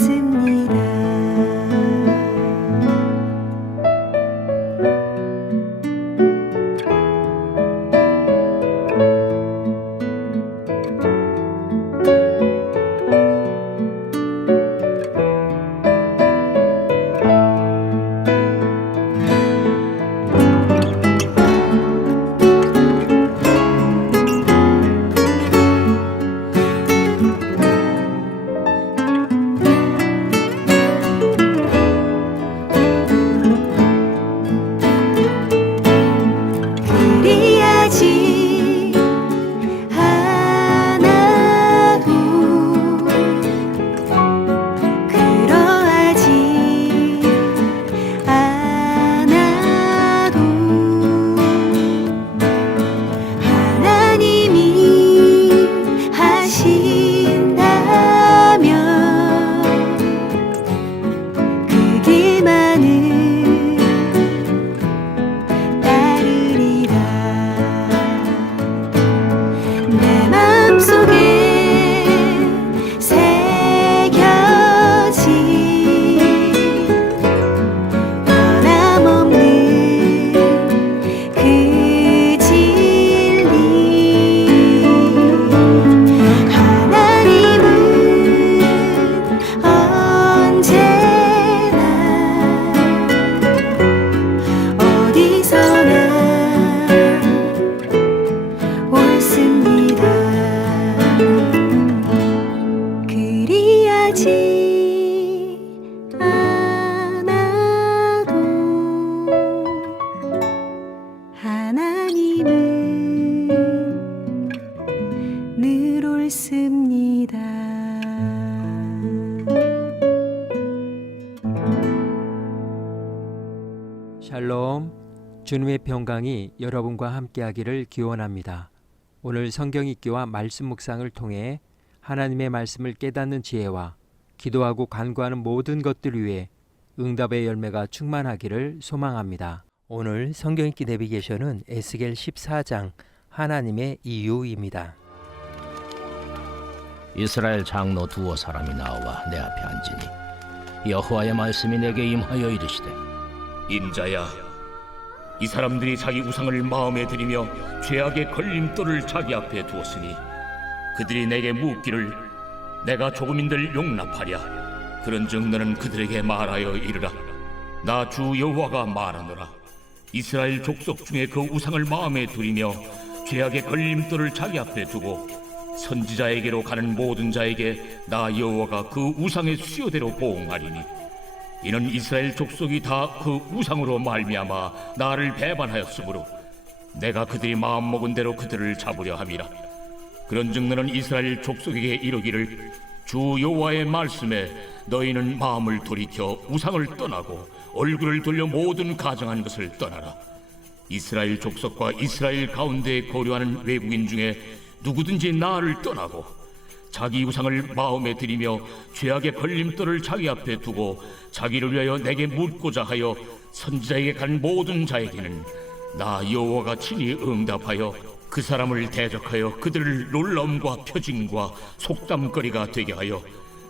옳습니다. 그리하지 않아도 그러하지 않아도 하나님이 하신다면 그 길만은 따르리라. 내 맘속에 새겨진 변함없는 그 진리, 하나님은 언제나 어디서나 옳습니다. 그리하지 않아도 하나님은 늘 옳습니다. 샬롬, 주님의 평강이 여러분과 함께하기를 기원합니다. 오늘 성경 읽기와 말씀 묵상을 통해 하나님의 말씀을 깨닫는 지혜와 기도하고 간구하는 모든 것들 위해 응답의 열매가 충만하기를 소망합니다. 오늘 성경 읽기 내비게이션은 에스겔 14장 하나님의 이유입니다. 이스라엘 장로 두어 사람이 나와 내 앞에 앉으니 여호와의 말씀이 내게 임하여 이르시되, 인자야, 이 사람들이 자기 우상을 마음에 들이며 죄악의 걸림돌을 자기 앞에 두었으니 그들이 내게 묻기를 내가 조금인들 용납하랴. 그런즉 너는 그들에게 말하여 이르라. 나 주 여호와가 말하노라. 이스라엘 족속 중에 그 우상을 마음에 들이며 죄악의 걸림돌을 자기 앞에 두고 선지자에게로 가는 모든 자에게 나 여호와가 그 우상의 수요대로 보응하리니, 이는 이스라엘 족속이 다 그 우상으로 말미암아 나를 배반하였으므로 내가 그들이 마음먹은 대로 그들을 잡으려 함이라. 그런즉 너는 이스라엘 족속에게 이르기를, 주 여호와의 말씀에 너희는 마음을 돌이켜 우상을 떠나고 얼굴을 돌려 모든 가정한 것을 떠나라. 이스라엘 족속과 이스라엘 가운데 거류하는 외국인 중에 누구든지 나를 떠나고 자기 우상을 마음에 들이며 죄악의 걸림돌을 자기 앞에 두고 자기를 위하여 내게 묻고자 하여 선지자에게 간 모든 자에게는 나 여호와가 친히 응답하여 그 사람을 대적하여 그들을 놀라움과 표징과 속담거리가 되게 하여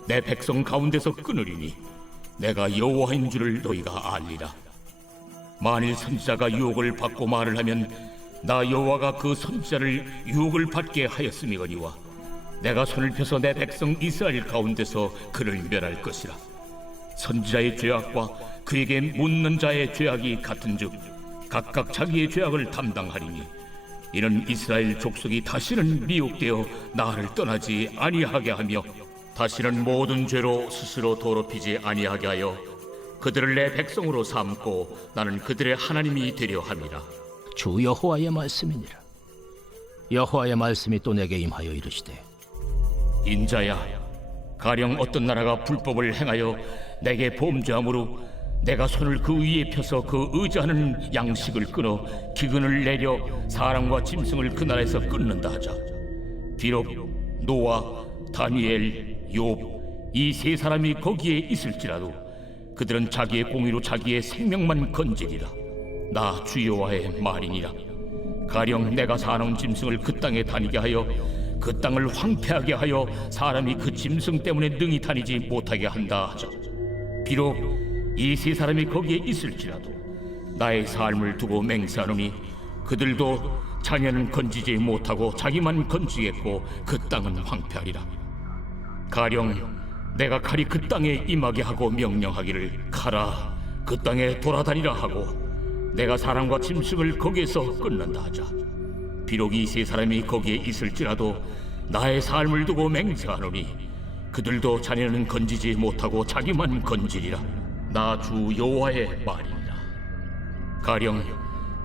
내 백성 가운데서 끊으리니 내가 여호와인 줄을 너희가 알리라. 만일 선지자가 유혹을 받고 말을 하면 나 여호와가 그 선지자를 유혹을 받게 하였음이거니와 내가 손을 펴서 내 백성 이스라엘 가운데서 그를 멸할 것이라. 선지자의 죄악과 그에게 묻는 자의 죄악이 같은즉 각각 자기의 죄악을 담당하리니, 이는 이스라엘 족속이 다시는 미혹되어 나를 떠나지 아니하게 하며 다시는 모든 죄로 스스로 더럽히지 아니하게 하여 그들을 내 백성으로 삼고 나는 그들의 하나님이 되려 함이라. 주 여호와의 말씀이니라. 여호와의 말씀이 또 내게 임하여 이르시되, 인자야, 가령 어떤 나라가 불법을 행하여 내게 범죄함으로 내가 손을 그 위에 펴서 그 의지하는 양식을 끊어 기근을 내려 사람과 짐승을 그 나라에서 끊는다 하자. 비록 노아, 다니엘, 욥 이 세 사람이 거기에 있을지라도 그들은 자기의 공의로 자기의 생명만 건지리라. 나 주 여호와의 말이니라. 가령 내가 사나운 짐승을 그 땅에 다니게 하여 그 땅을 황폐하게 하여 사람이 그 짐승 때문에 능히 다니지 못하게 한다 하자. 비록 이 세 사람이 거기에 있을지라도 나의 삶을 두고 맹세하노니 그들도 자녀는 건지지 못하고 자기만 건지겠고 그 땅은 황폐하리라. 가령 내가 칼이 그 땅에 임하게 하고 명령하기를 가라 그 땅에 돌아다니라 하고 내가 사람과 짐승을 거기에서 끊는다 하자. 비록 이 세 사람이 거기에 있을지라도 나의 삶을 두고 맹세하노니 그들도 자녀는 건지지 못하고 자기만 건지리라. 나 주 여호와의 말이니라. 가령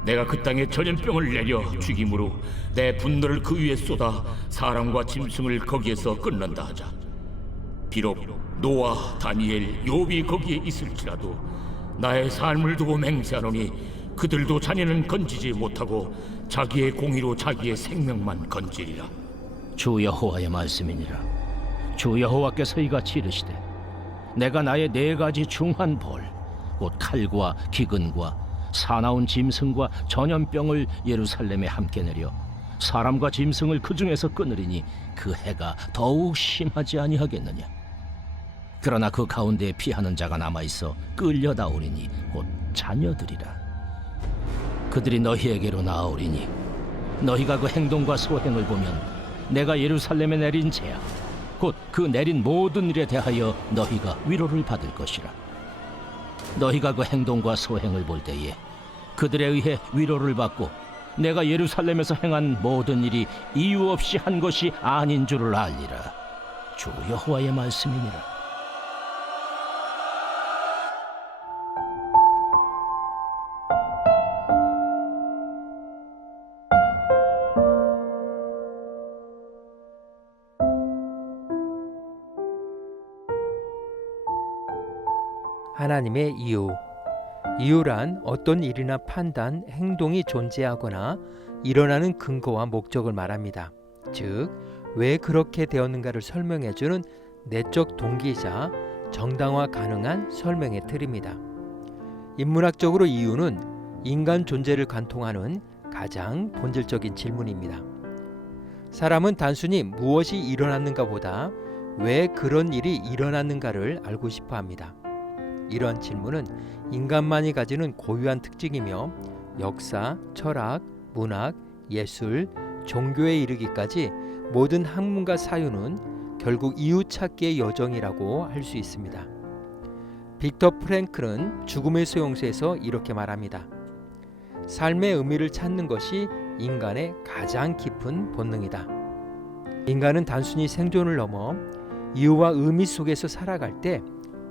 내가 그 땅에 전염병을 내려 죽임으로 내 분노를 그 위에 쏟아 사람과 짐승을 거기에서 끊는다 하자. 비록 노아, 다니엘, 욥이 거기에 있을지라도 나의 삶을 두고 맹세하노니 그들도 자녀는 건지지 못하고 자기의 공의로 자기의 생명만 건지리라. 주 여호와의 말씀이니라. 주 여호와께서 이같이 이르시되 내가 나의 네 가지 중한 벌 곧 칼과 기근과 사나운 짐승과 전염병을 예루살렘에 함께 내려 사람과 짐승을 그 중에서 끊으리니 그 해가 더욱 심하지 아니하겠느냐. 그러나 그 가운데에 피하는 자가 남아있어 끌려나오리니 곧 자녀들이라. 그들이 너희에게로 나아오리니 너희가 그 행동과 소행을 보면 내가 예루살렘에 내린 재앙 곧 그 내린 모든 일에 대하여 너희가 위로를 받을 것이라. 너희가 그 행동과 소행을 볼 때에 그들에 의해 위로를 받고 내가 예루살렘에서 행한 모든 일이 이유 없이 한 것이 아닌 줄을 알리라. 주 여호와의 말씀이니라. 하나님의 이유. 이유란 어떤 일이나 판단, 행동이 존재하거나 일어나는 근거와 목적을 말합니다. 즉, 왜 그렇게 되었는가를 설명해주는 내적 동기이자 정당화 가능한 설명의 틀입니다. 인문학적으로 이유는 인간 존재를 관통하는 가장 본질적인 질문입니다. 사람은 단순히 무엇이 일어났는가 보다 왜 그런 일이 일어났는가를 알고 싶어 합니다. 이러한 질문은 인간만이 가지는 고유한 특징이며 역사, 철학, 문학, 예술, 종교에 이르기까지 모든 학문과 사유는 결국 이유 찾기의 여정이라고 할 수 있습니다. 빅터 프랭클은 죽음의 소용서에서 이렇게 말합니다. 삶의 의미를 찾는 것이 인간의 가장 깊은 본능이다. 인간은 단순히 생존을 넘어 이유와 의미 속에서 살아갈 때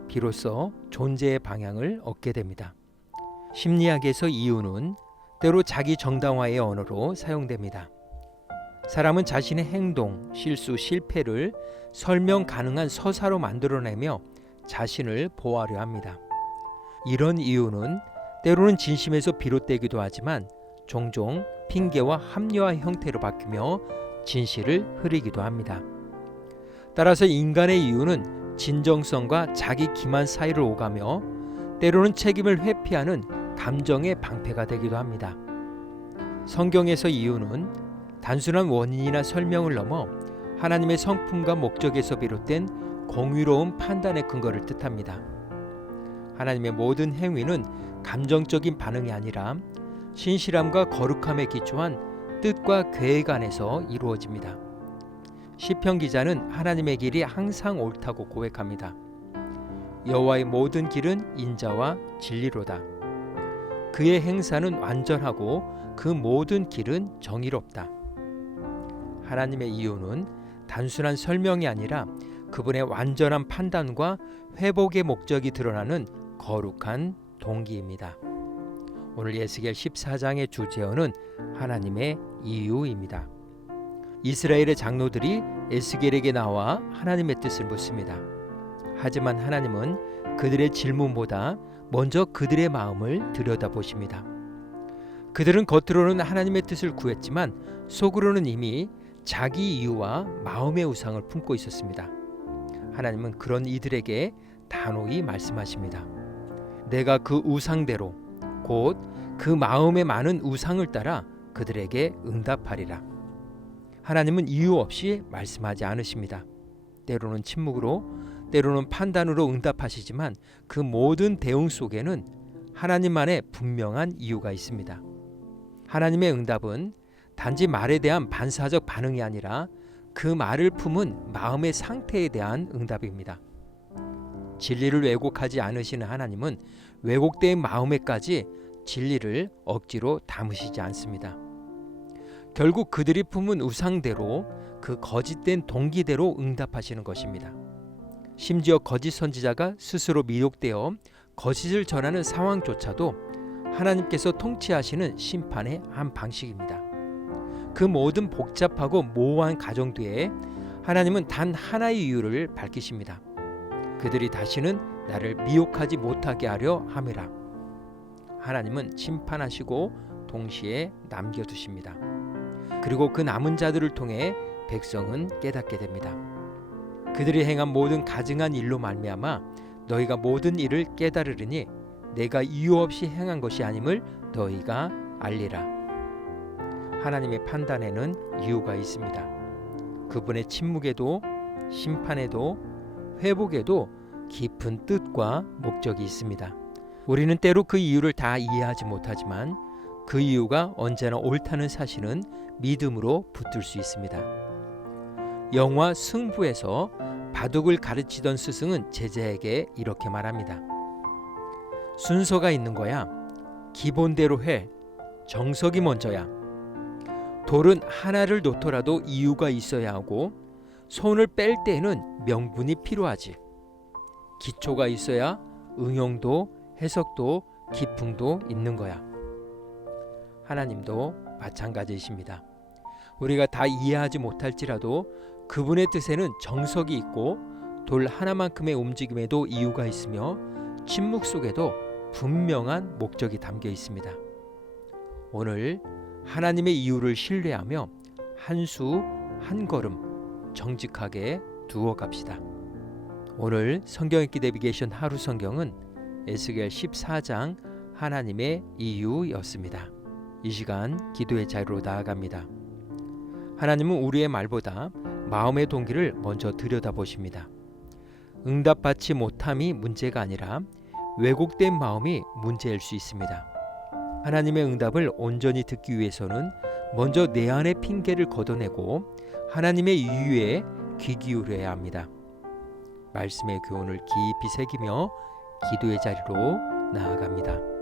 비로소 존재의 방향을 얻게 됩니다. 심리학에서 이유는 때로 자기 정당화의 언어로 사용됩니다. 사람은 자신의 행동, 실수, 실패를 설명 가능한 서사로 만들어내며 자신을 보호하려 합니다. 이런 이유는 때로는 진심에서 비롯되기도 하지만 종종 핑계와 합리화 형태로 바뀌며 진실을 흐리기도 합니다. 따라서 인간의 이유는 진정성과 자기 기만 사이를 오가며 때로는 책임을 회피하는 감정의 방패가 되기도 합니다. 성경에서 이유는 단순한 원인이나 설명을 넘어 하나님의 성품과 목적에서 비롯된 공의로운 판단의 근거를 뜻합니다. 하나님의 모든 행위는 감정적인 반응이 아니라 신실함과 거룩함에 기초한 뜻과 계획 안에서 이루어집니다. 시편 기자는 하나님의 길이 항상 옳다고 고백합니다. 여호와의 모든 길은 인자와 진리로다. 그의 행사는 완전하고 그 모든 길은 정의롭다. 하나님의 이유는 단순한 설명이 아니라 그분의 완전한 판단과 회복의 목적이 드러나는 거룩한 동기입니다. 오늘 에스겔 14장의 주제어는 하나님의 이유입니다. 이스라엘의 장로들이 에스겔에게 나와 하나님의 뜻을 묻습니다. 하지만 하나님은 그들의 질문보다 먼저 그들의 마음을 들여다보십니다. 그들은 겉으로는 하나님의 뜻을 구했지만 속으로는 이미 자기 이유와 마음의 우상을 품고 있었습니다. 하나님은 그런 이들에게 단호히 말씀하십니다. 내가 그 우상대로 곧 그 마음에 많은 우상을 따라 그들에게 응답하리라. 하나님은 이유 없이 말씀하지 않으십니다. 때로는 침묵으로, 때로는 판단으로 응답하시지만 그 모든 대응 속에는 하나님만의 분명한 이유가 있습니다. 하나님의 응답은 단지 말에 대한 반사적 반응이 아니라 그 말을 품은 마음의 상태에 대한 응답입니다. 진리를 왜곡하지 않으시는 하나님은 왜곡된 마음에까지 진리를 억지로 담으시지 않습니다. 결국 그들이 품은 우상대로, 그 거짓된 동기대로 응답하시는 것입니다. 심지어 거짓 선지자가 스스로 미혹되어 거짓을 전하는 상황조차도 하나님께서 통치하시는 심판의 한 방식입니다. 그 모든 복잡하고 모호한 가정 뒤에 하나님은 단 하나의 이유를 밝히십니다. 그들이 다시는 나를 미혹하지 못하게 하려 함이라. 하나님은 심판하시고 동시에 남겨두십니다. 그리고 그 남은 자들을 통해 백성은 깨닫게 됩니다. 그들이 행한 모든 가증한 일로 말미암아 너희가 모든 일을 깨달으리니 내가 이유 없이 행한 것이 아님을 너희가 알리라. 하나님의 판단에는 이유가 있습니다. 그분의 침묵에도, 심판에도, 회복에도 깊은 뜻과 목적이 있습니다. 우리는 때로 그 이유를 다 이해하지 못하지만 그 이유가 언제나 옳다는 사실은 믿음으로 붙들 수 있습니다. 영화 승부에서 바둑을 가르치던 스승은 제자에게 이렇게 말합니다. 순서가 있는 거야. 기본대로 해. 정석이 먼저야. 돌은 하나를 놓더라도 이유가 있어야 하고 손을 뺄 때에는 명분이 필요하지. 기초가 있어야 응용도 해석도 기풍도 있는 거야. 하나님도 마찬가지이십니다. 우리가 다 이해하지 못할지라도 그분의 뜻에는 정석이 있고 돌 하나만큼의 움직임에도 이유가 있으며 침묵 속에도 분명한 목적이 담겨 있습니다. 오늘 하나님의 이유를 신뢰하며 한 수 한 걸음 정직하게 두어 갑시다. 오늘 성경 읽기 내비게이션 하루 성경은 에스겔 14장 하나님의 이유였습니다. 이 시간 기도의 자리로 나아갑니다. 하나님은 우리의 말보다 마음의 동기를 먼저 들여다보십니다. 응답받지 못함이 문제가 아니라 왜곡된 마음이 문제일 수 있습니다. 하나님의 응답을 온전히 듣기 위해서는 먼저 내 안의 핑계를 걷어내고 하나님의 이유에 귀 기울여야 합니다. 말씀의 교훈을 깊이 새기며 기도의 자리로 나아갑니다.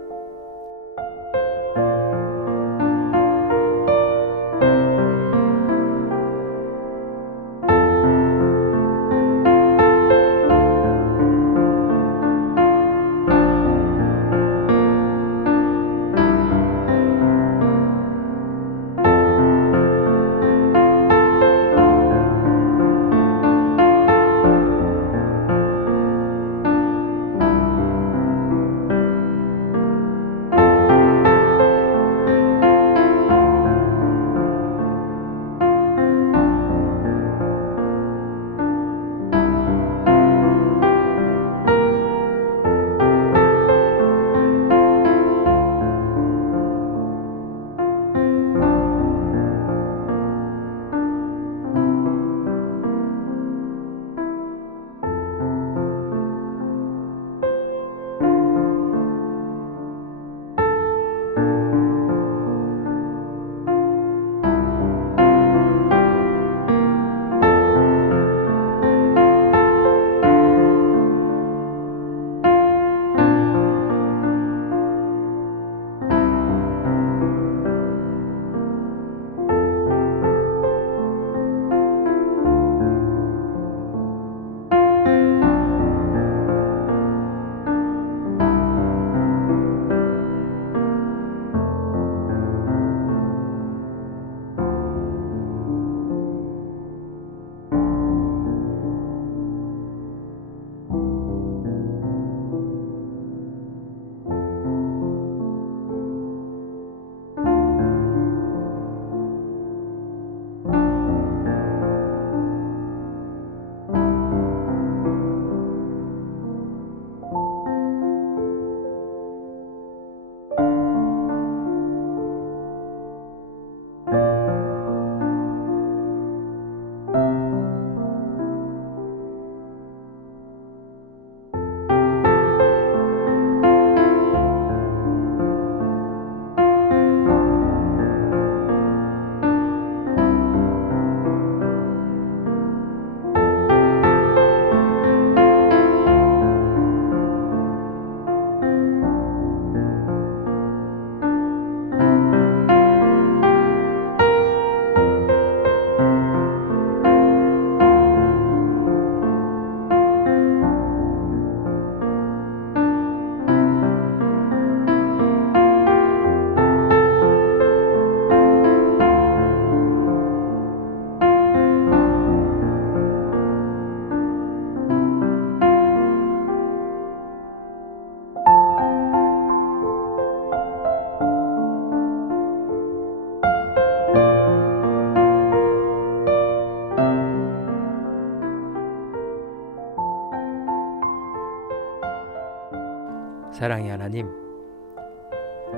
사랑의 하나님,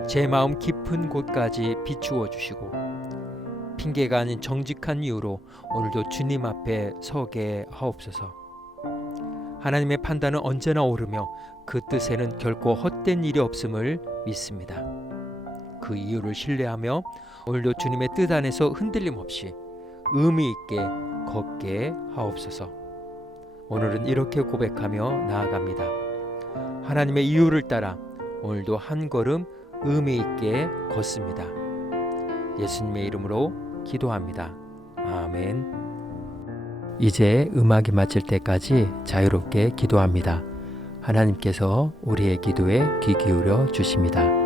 제 마음 깊은 곳까지 비추어 주시고 핑계가 아닌 정직한 이유로 오늘도 주님 앞에 서게 하옵소서. 하나님의 판단은 언제나 옳으며 그 뜻에는 결코 헛된 일이 없음을 믿습니다. 그 이유를 신뢰하며 오늘도 주님의 뜻 안에서 흔들림 없이 의미 있게 걷게 하옵소서. 오늘은 이렇게 고백하며 나아갑니다. 하나님의 이유를 따라 오늘도 한 걸음 의미 있게 걷습니다. 예수님의 이름으로 기도합니다. 아멘. 이제 음악이 마칠 때까지 자유롭게 기도합니다. 하나님께서 우리의 기도에 귀 기울여 주십니다.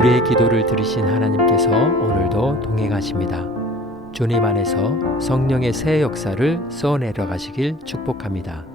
우리의 기도를 들으신 하나님께서 오늘도 동행하십니다. 주님 안에서 성령의 새 역사를 써내려 가시길 축복합니다.